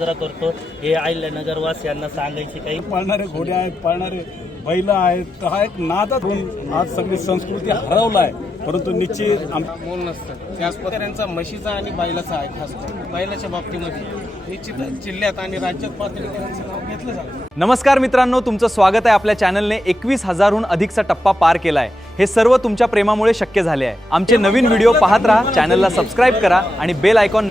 साजरा करतो हे अहिल्यानगर वासियांना सांगायची काही. पाळणारे घोडे आहेत, पाळणारे बैल आहेत, हा एक नादच होऊन आज सगळी संस्कृती हरवला आहे. परंतु निश्चित मोल नसतं त्याच प्रकारे म्हशीचा आणि बैलाचा आहे. खास करून बैलाच्या बाबतीमध्ये निश्चित जिल्ह्यात आणि राज्यात पातळीवर त्यांचं नाव घेतलं जातं. नमस्कार मित्रांनो, तुमचं स्वागत आहे आपल्या चॅनलने. 21,000हून अधिकचा टप्पा पार केला आहे. हे सर्व तुमच्या प्रेमामुळे शक्य झाले आहे. आमचे नवीन व्हिडिओ पाहत राहा, चॅनलला सबस्क्राइब करा आणि बेल आयकॉन.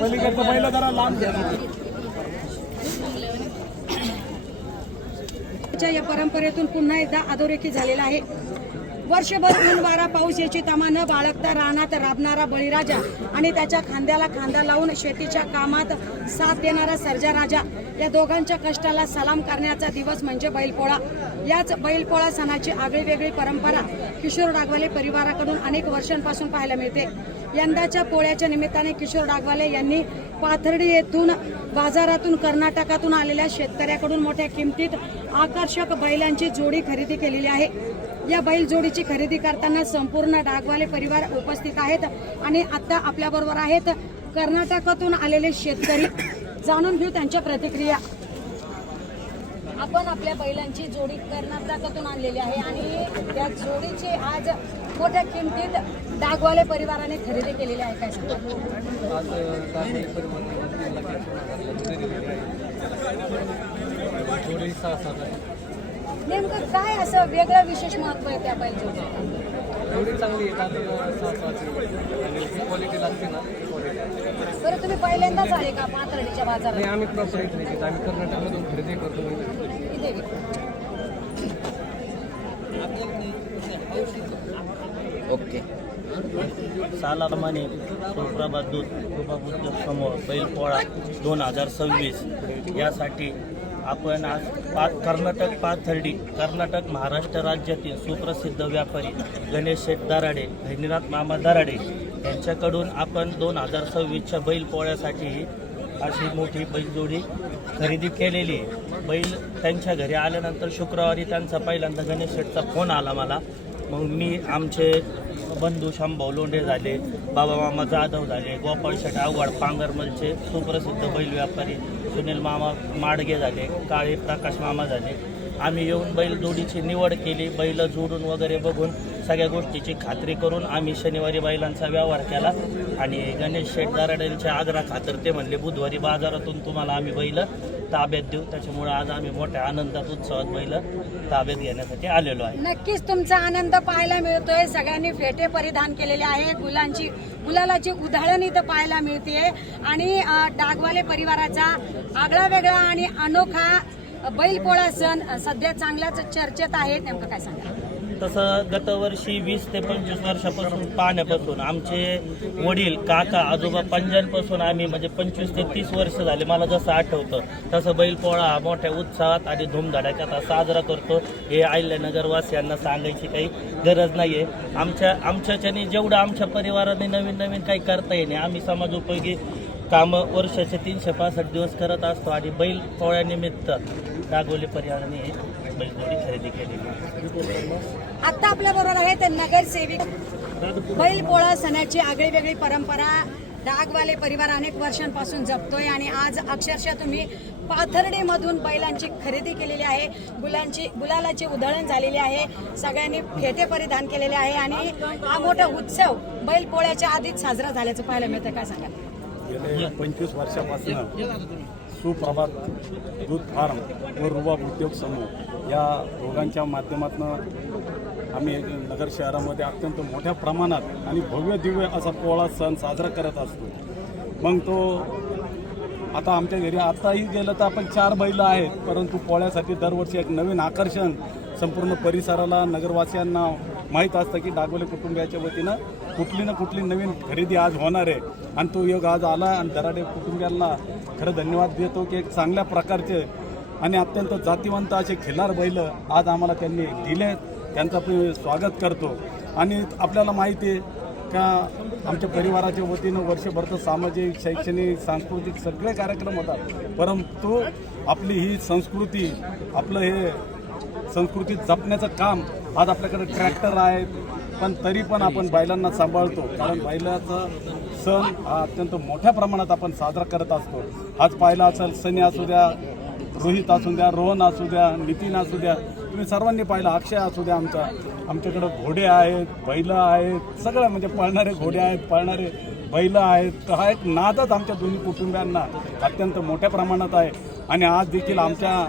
पलीकडचं बैल जरा लांब या परंपरेतून पुन्हा एकदा अधोरेखित झालेला आहे. वर्षभर ऊन वारा पाऊस याची तमा न बाळगता रानात राबणारा बळीराजा आणि त्याच्या खांद्याला खांदा लावून शेतीच्या कामात साथ देणारा सर्जा राजा, या दोघांच्या कष्टाला सलाम करण्याचा दिवस म्हणजे बैलपोळा. याच बैलपोळा सणाची आगळीवेगळी परंपरा किशोर डागवाले परिवाराकडून अनेक वर्षांपासून पाहायला मिळते. यंदाच्या पोळ्याच्या निमित्ताने किशोर डागवाले यांनी पाथर्डी येथून बाजारातून कर्नाटकातून आलेल्या शेतकऱ्याकडून मोठ्या किमतीत आकर्षक बैलांची जोडी खरेदी केलेली आहे. या बैल जोडीची खरेदी करताना संपूर्ण डागवाले परिवार उपस्थित आहेत आणि आता आपल्या बरोबर आहेत कर्नाटकातून आलेले शेतकरी. जाणून घेऊ त्यांच्या प्रतिक्रिया. आपण आपल्या बैलांची जोडी कर्नाटकातून आणलेली आहे आणि त्या जोडीची आज मोठ्या किमतीत डागवाले परिवाराने खरेदी केलेली आहे. काय सांगा? आज डागवाले नेमकं काय असं वेगळं विशेष महत्व आहे त्या बैल जोडी? जोडी चांगली आहे. क्वालिटी लागते ना. बरं, तुम्ही पहिल्यांदाच आले का पाथर्डीच्या बाजारात? आम्ही प्रॉपर इथे नाही, आम्ही कर्नाटकमधून खरेदी करतो. इथे ओके. सालाप्रमाणे सुप्रभात दूध उद्योग समूह बैलपोळा 2026 यासाठी आपण आज कर्नाटक पाथर्डी, कर्नाटक महाराष्ट्र राज्यातील सुप्रसिद्ध व्यापारी गणेश शेठ दराडे, भैनीनाथ मामा दराडे यांच्याकडून आपण 2026च्या बैलपोळ्यासाठी अशी मोठी बैलजोडी खरेदी केलेली आहे. बैल त्यांच्या घरी आल्यानंतर शुक्रवारी त्यांचा पहिल्यांदा गणेश शेठचा फोन आला मला. मग मी आमचे बंधू शंभाऊ लोंढे झाले, बाबा मामा जाधव झाले, गोपाळ शेठ आव्हाड पांगरमलचे सुप्रसिद्ध बैल व्यापारी सुनील मामा माडगे झाले, काळे प्रकाश मामा झाले. आम्ही येऊन बैल जोडीची निवड केली. बैल जोडून वगैरे बघून सगळ्या गोष्टीची खात्री करून आम्ही शनिवारी बैलांचा व्यवहार केला आणि गणेश शेठ दराडेंच्या आग्रह खातर ते म्हणले बुधवारी बाजारातून तुम्हाला आम्ही बैल ताब्यात देऊ. त्याच्यामुळे आज आम्ही मोठ्या आनंदात उत्सवात बैल ताब्यात घेण्यासाठी आलेलो आहे. नक्कीच तुमचा आनंद पाहायला मिळतोय. सगळ्यांनी फेटे परिधान केलेले आहे. गुलालाची उधळण इथं पाहायला मिळते आणि डागवाले परिवाराचा आगळा वेगळा आणि अनोखा बैलपोळा सण सध्या चांगल्याच चर्चेत आहे. नेमकं काय सांगा? तसं गतवर्षी 20 ते 25 वर्षापासून पाहण्यापासून आमचे वडील काका आजोबा पंजांपासून आम्ही म्हणजे 25 ते 30 वर्ष झाले मला जसं आठवतं तसं बैलपोळा हा मोठ्या उत्साहात आणि धूमधडाक्यात साजरा करतो हे अहिल्यानगर वासियांना सांगायची काही गरज नाही आहे. आमच्याच्याने जेवढं आमच्या परिवाराने नवीन काही करता येणे आम्ही समाजोपयोगी कामं वर्षाचे 365 दिवस करत असतो आणि बैल पोळ्यानिमित्त डागवले परिवाराने बैलजोडी खरेदी केली. आता आपल्या बरोबर आहेत नगरसेविक. बैलपोळा सणाची आगळी वेगळी परंपरा डागवाले परिवार अनेक वर्षांपासून जपतोय आणि आज अक्षरशः तुम्ही पाथर्डीमधून बैलांची खरेदी केलेली आहे. गुलालाची उधळण झालेली आहे. सगळ्यांनी फेटे परिधान केलेले आहे आणि हा मोठा उत्सव बैलपोळ्याच्या आधीच साजरा झाल्याचं पाहायला मिळतं. काय सांगा? गेले 25 वर्षापासून सुप्रभात दूध फार्म व रुबाब उद्योग समूह या दोघांच्या माध्यमातून आम्ही नगर शहरामध्ये अत्यंत मोठ्या प्रमाणात आणि भव्य दिव्य असा पोळा सण साजरा करत असतो. मग तो आता आमच्या घरी आताही गेलं तर आपण 4 बैल आहेत, परंतु पोळ्यासाठी दरवर्षी एक नवीन आकर्षण संपूर्ण परिसराला नगरवासियांना माहीत असतं की डागवले कुटुंबियाच्या वतीनं कुठली ना कुठली नवीन खरेदी आज होणार आहे आणि तो योग आज आला आणि दराडे कुटुंबियांना खरं धन्यवाद देतो की एक चांगल्या प्रकारचे आणि अत्यंत जातीवंत असे खिल्लार बैल आज आम्हाला त्यांनी दिले. त्यांचं आपण स्वागत करतो आणि आपल्याला माहिती आहे का आमच्या परिवाराच्या वतीनं वर्षभर तर सामाजिक शैक्षणिक सांस्कृतिक सगळे कार्यक्रम होतात, परंतु आपली ही संस्कृती आपलं हे संस्कृती जपण्याचं काम आज आपल्याकडे ट्रॅक्टर आहेत, पण तरी पण आपण बैलांना सांभाळतो, कारण बैलाचा सण हा अत्यंत मोठ्या प्रमाणात आपण साजरा करत असतो. आज पाहिला असेल सनी असू द्या, रोहित असू द्या, रोहन असू द्या, नितीन असू द्या, तुम्ही सर्वांनी पाहिलं, अक्षय असू द्या, आमच्याकडं घोडे आहेत, बैल आहेत, सगळं म्हणजे पळणारे घोडे आहेत, पळणारे बैल आहेत. तर हा एक नादच आमच्या दोन्ही कुटुंबियांना अत्यंत मोठ्या प्रमाणात आहे. आणि आज देखील आमच्या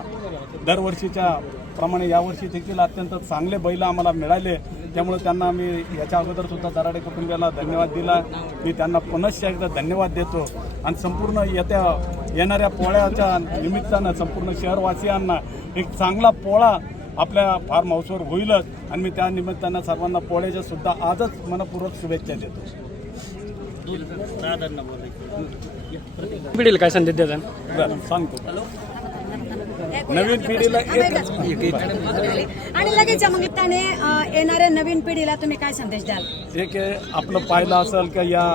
दरवर्षीच्या प्रमाणे यावर्षी देखील अत्यंत चांगले बैल आम्हाला मिळाले, त्यामुळे त्यांना मी याच्या अगोदर सुद्धा दराडे कुटुंबियाला धन्यवाद दिला. मी त्यांना पुनश्च एकदा धन्यवाद देतो. आणि संपूर्ण येणाऱ्या पोळ्याच्या निमित्तानं संपूर्ण शहरवासियांना एक चांगला पोळा आपल्या फार्म हाऊसवर होईलच. आणि मी त्या निमित्तानं सर्वांना पोळ्याच्या सुद्धा आजच मनपूर्वक शुभेच्छा देतो. पिढीला काय संदेश द्यायचा? बरं, सांगतो. नवीन पिढीला आणि लगेच मग त्याने येणाऱ्या नवीन पिढीला तुम्ही काय संदेश द्याल? एक आपलं पाहिलं असेल का या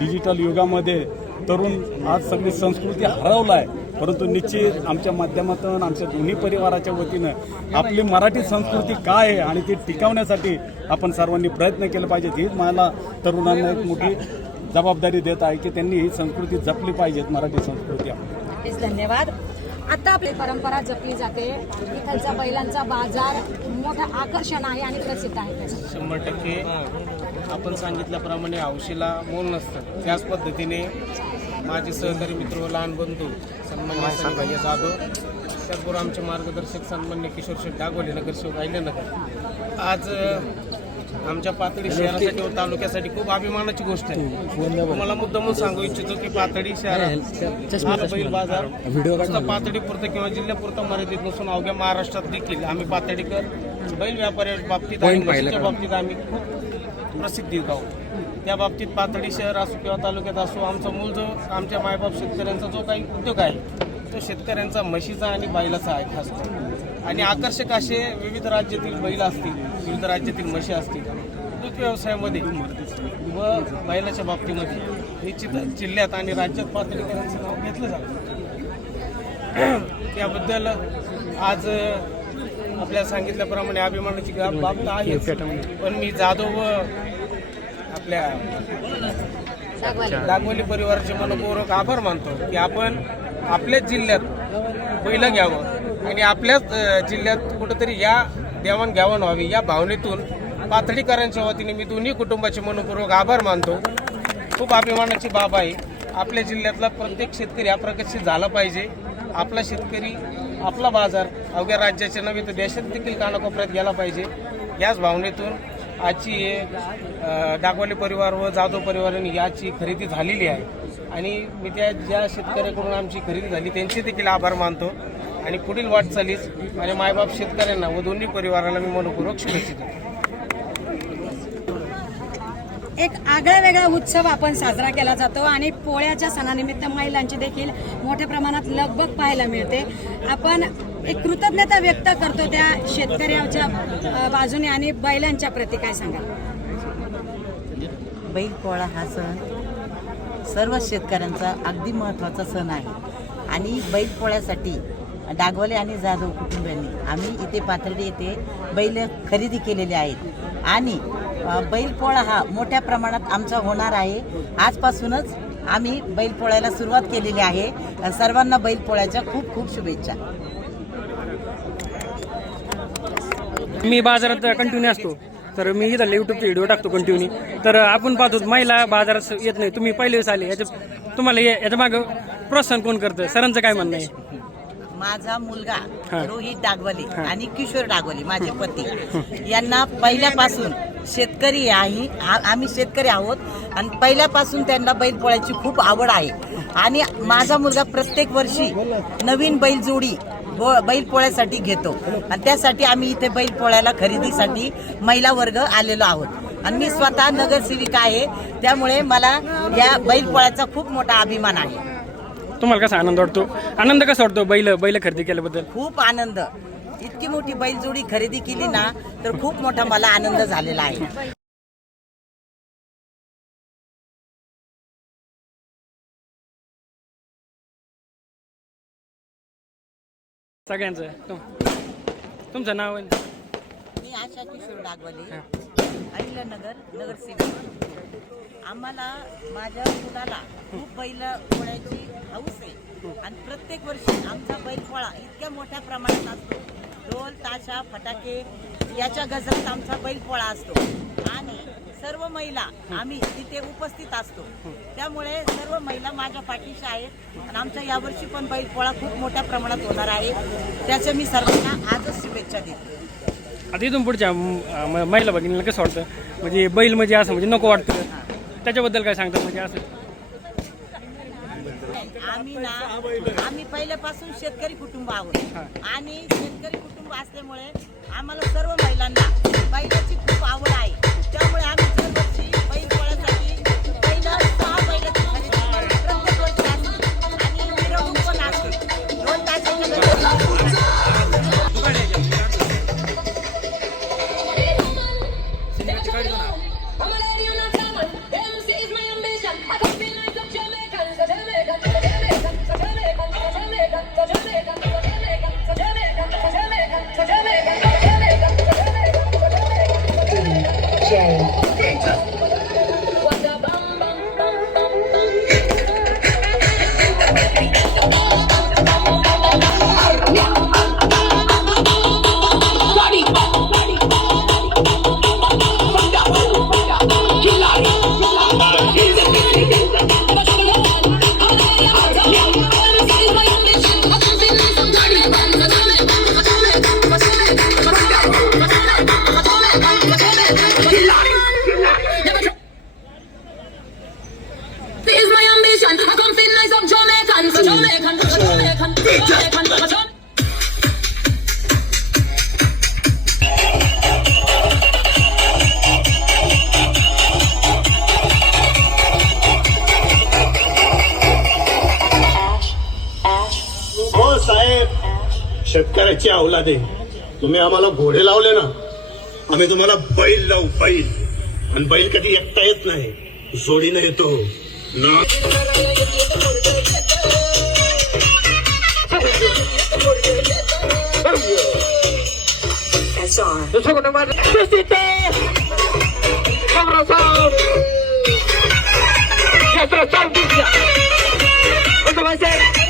डिजिटल युगामध्ये तरुण आज सगळी संस्कृती हरवला आहे, परंतु निश्चित आमच्या माध्यमातून आमच्या दोन्ही परिवाराच्या वतीनं आपली मराठी संस्कृती काय आहे आणि ती टिकवण्यासाठी आपण सर्वांनी प्रयत्न केले पाहिजेत. हीच मला तरुणांना एक मोठी जबाबदारी देत आहे की त्यांनी ही संस्कृती जपली पाहिजेत, मराठी संस्कृती. धन्यवाद. आता आपली परंपरा जपली जाते. इथलचा बैलांचा बाजार मोठं आकर्षण आहे आणि प्रसिद्ध आहे. 100% आपण सांगितल्याप्रमाणे हौशीला मोल नसतं. त्याच पद्धतीने माझे सहकारी मित्र, लहान बंधू सन्मान्य सनी भैया जाधव, त्याचबरोबर आमचे मार्गदर्शक सन्मान्य किशोर शेठ डागोले, नगरसेवक अहिल्यानगर, आज आमच्या पाथर्डी शहरासाठी व तालुक्यासाठी खूप अभिमानाची गोष्ट आहे. तुम्हाला मुद्दामून सांगू इच्छितो की पाथर्डी शहरात हा बैल बाजार नुसता पाथर्डीपुरतं किंवा जिल्ह्यापुरतं मर्यादित नसून अवघ्या महाराष्ट्रात देखील आम्ही पाथर्डीकर बैल व्यापाऱ्यांच्या बाबतीत आणि म्हशीच्या बाबतीत आम्ही खूप प्रसिद्धी आहोत. त्या बाबतीत पाथर्डी शहर असो किंवा तालुक्यात असो, आमचा मूळ जो आमच्या मायबाप शेतकऱ्यांचा जो काही उद्योग आहे तो शेतकऱ्यांचा म्हशीचा आणि बैलाचा आहे खास करून. आणि आकर्षक असे विविध राज्यातील बैल असतील, विविध राज्यातील म्हशी असतील, दूध व्यवसायामध्ये व बैलाच्या बाबतीमध्ये निश्चित जिल्ह्यात आणि राज्यात पातळीकरांचं नाव घेतलं जातं. त्याबद्दल आज आपल्याला सांगितल्याप्रमाणे अभिमानाची बाब तर आहेच, पण मी जाधव व आपल्या दागवली परिवाराचे मनपूर्वक आभार मानतो की आपण आपल्याच जिल्ह्यात बैल घ्यावं आणि आपल्याच जिल्ह्यात कुठंतरी या देवाणघेवाण व्हावी या भावनेतून पाथर्डीकरांच्या वतीने मी दोन्ही कुटुंबाचे मनपूर्वक आभार मानतो. खूप अभिमानाची बाब आहे. आपल्या जिल्ह्यातला प्रत्येक शेतकरी हा प्रगतशील झाला पाहिजे. आपला शेतकरी, आपला बाजार अवघ्या राज्याच्या नव्हे तर देशात देखील कानाकोपऱ्यात गेला पाहिजे. याच भावनेतून आजची डागवाले परिवार व जाधव परिवाराने याची खरेदी झालेली आहे आणि मी त्या ज्या शेतकऱ्याकडून आमची खरेदी झाली त्यांचे देखील आभार मानतो आणि पुढील वाटचालीस माझ्या मायबाप शेतकऱ्यांना व दोन्ही परिवाराला मी मनपूर्वक शुभेच्छा देतो. एक आगळा वेगळा उत्सव आपण साजरा केला जातो आणि पोळ्याच्या सणानिमित्त महिलांची देखील मोठ्या प्रमाणात लगबग पाहायला मिळते. आपण एक कृतज्ञता व्यक्त करतो त्या शेतकऱ्याच्या बाजूने आणि बैलांच्या प्रती काय सांगाल? बैलपोळा हा सण सर्व शेतकऱ्यांचा अगदी महत्त्वाचा सण आहे आणि बैलपोळ्यासाठी डागवले आणि जाधव कुटुंबियांनी आम्ही इथे पाथर्डी येथे बैल खरेदी केलेले आहेत आणि बैलपोळा हा मोठ्या प्रमाणात आमचा होणार आहे. आजपासूनच आम्ही बैलपोळ्याला सुरुवात केलेली आहे. सर्वांना बैलपोळ्याच्या खूप खूप शुभेच्छा. मी बाजारात कंटिन्यू असतो, तर मी इथं यूट्यूबचे व्हिडिओ टाकतो कंटिन्यू. तर आपण पाहतो महिला बाजारात येत नाही. तुम्ही पहिले दिवस आले, तुम्हाला याच्या मागं प्रोत्साहन कोण करतं? सरांचं काय म्हणणं आहे? माझा मुलगा रोहित डागवले आणि किशोर डागवले माझे पती यांना पहिल्यापासून शेतकरी आहे, आम्ही शेतकरी आहोत आणि पहिल्यापासून त्यांना बैलपोळ्याची खूप आवड आहे आणि माझा मुलगा प्रत्येक वर्षी नवीन बैलजोडी बैलपोळ्यासाठी घेतो आणि त्यासाठी आम्ही इथे बैलपोळ्याला खरेदीसाठी महिला वर्ग आलेलो आहोत आणि मी स्वतः नगरसेविका आहे, त्यामुळे मला या बैलपोळ्याचा खूप मोठा अभिमान आहे. तुम्हाला कसा आनंद वाटतो? आनंद कसा वाटतो बैल खरेदी केल्याबद्दल? खूप आनंद. इतकी मोठी बैलजोडी खरेदी केली ना तर खूप मोठा मला आनंद झालेला आहे. सगळ्यांचं तुमचं नाव आहे? मी आशा किशोर डागवले, अहिल्यानगर नगरसेवक. आम्हाला माझ्या मुलाला खूप बैल पोळ्याची हौस आहे आणि प्रत्येक वर्षी आमचा बैलपोळा इतक्या मोठ्या प्रमाणात असतो. ढोल ताशा फटाके याच्या गजरात आमचा बैलपोळा असतो आणि सर्व महिला आम्ही तिथे उपस्थित असतो. त्यामुळे सर्व महिला माझ्या पाठीशी आहेत आणि आमच्या यावर्षी पण बैलपोळा खूप मोठ्या प्रमाणात होणार आहे. त्याच्या मी सर्वांना आजच शुभेच्छा देते. आता इथून पुढच्या महिला भगिनीला कसं वाटतं, म्हणजे बैल म्हणजे असं म्हणजे नको वाटतं, त्याच्याबद्दल काय सांगतात? म्हणजे असं आम्ही पहिल्यापासून शेतकरी कुटुंब आहोत आणि शेतकरी कुटुंब असल्यामुळे आम्हाला सर्व महिलांना बैलाची खूप आवड आहे. त्यामुळे आम्ही दरवर्षी बैल पोळ्यासाठी पहिला 6 बैलाची खरेदी प्रत्येक वर्षी असते आणि मिरवणूक पण असते. 2 तासाच्या हो साहेब, शेतकऱ्याची औलाद आहे. तुम्ही आम्हाला घोडे लावले ना, आम्ही तुम्हाला बैल लावू, बैल. आणि बैल कधी एकटा येत नाही, जोडीनं येतो ना. That's